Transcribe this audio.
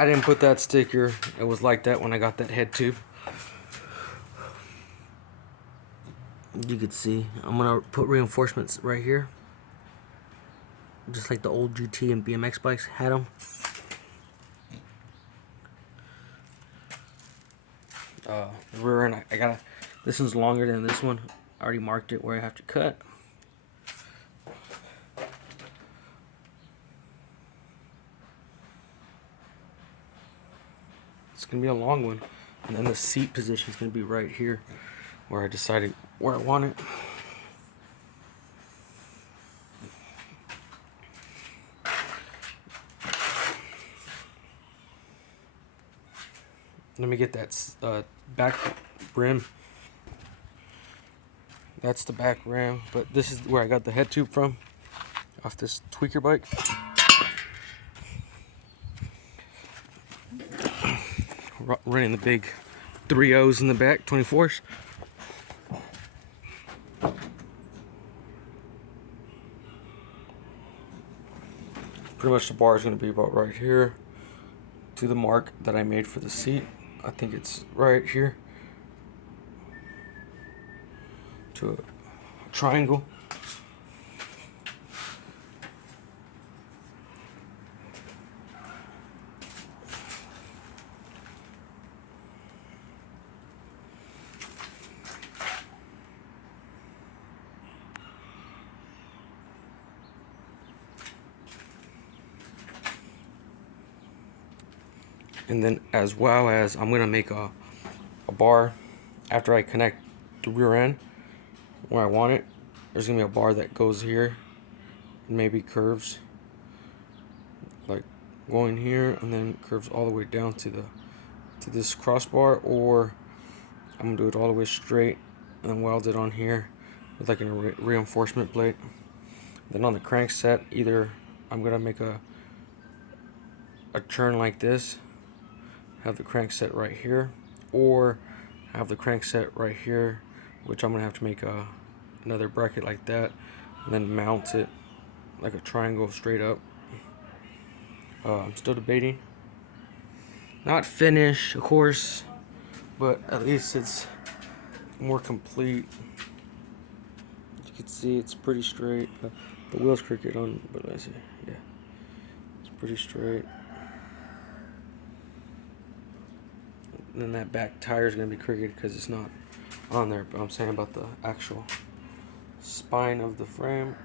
I didn't put that sticker. It was like that when I got that head tube. You could see I'm gonna put reinforcements right here, just like the old GT and BMX bikes had them. The rear end, I gotta. This one's longer than this one. I already marked it where I have to cut. It's gonna be a long one, and then the seat position is gonna be right here, where I decided where I want it. Let me get that back rim. That's the back rim, but this is where I got the head tube from, off this tweaker bike. Running the big 3.0s in the back, 24s. Pretty much the bar is going to be about right here to the mark that I made for the seat. I think it's right here to a triangle. And then as well as I'm gonna make a bar after I connect the rear end where I want it. There's gonna be a bar that goes here and maybe curves like going here and then curves all the way down to this crossbar, or I'm gonna do it all the way straight and then weld it on here with like a reinforcement plate. Then on the crankset, either I'm gonna make a turn like this, have the crankset right here, or have the crankset right here, which I'm gonna have to make another bracket like that and then mount it like a triangle straight up. I'm still debating. Not finished, of course, but at least it's more complete. You can see it's pretty straight. The wheel's crooked on, but I see, yeah, it's pretty straight. And then that back tire is going to be crooked because it's not on there, but I'm saying about the actual spine of the frame.